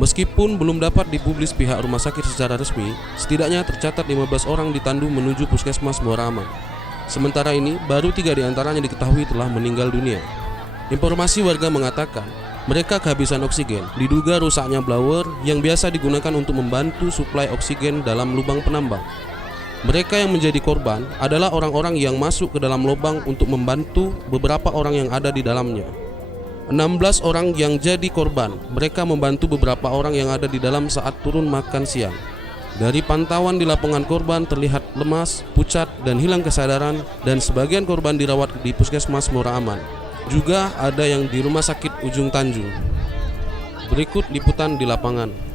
Meskipun belum dapat dipublis pihak rumah sakit secara resmi, setidaknya tercatat 15 orang ditandu menuju puskesmas Muara Aman. Sementara ini, baru 3 diantaranya diketahui telah meninggal dunia. Informasi warga mengatakan, mereka kehabisan oksigen, diduga rusaknya blower yang biasa digunakan untuk membantu suplai oksigen dalam lubang penambang. Mereka yang menjadi korban adalah orang-orang yang masuk ke dalam lubang untuk membantu beberapa orang yang ada di dalamnya. 16 orang yang jadi korban, mereka membantu beberapa orang yang ada di dalam saat turun makan siang. Dari pantauan di lapangan, korban terlihat lemas, pucat, dan hilang kesadaran, dan sebagian korban dirawat di puskesmas Muara Aman. Juga ada yang di rumah sakit Ujung Tanjung. Berikut liputan di lapangan.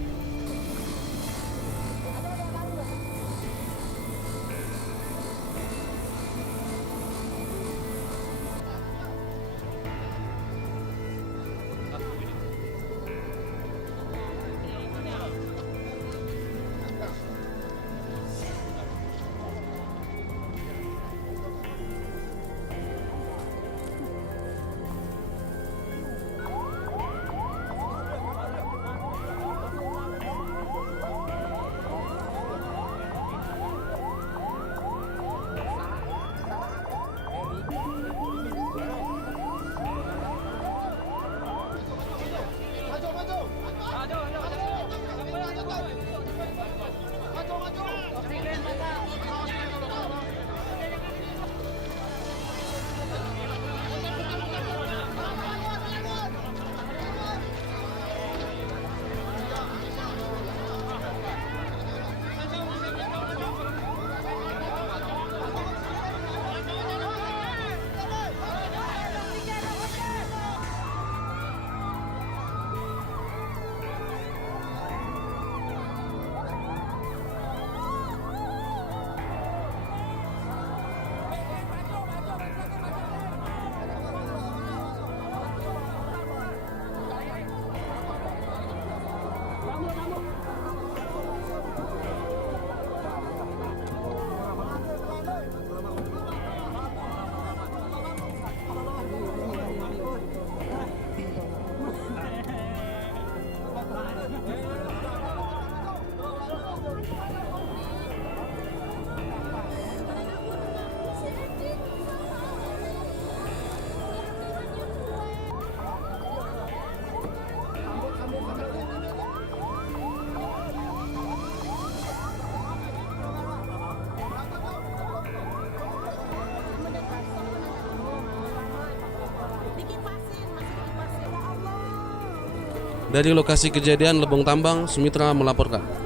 Dari lokasi kejadian Lebong Tambang, Sumitra melaporkan.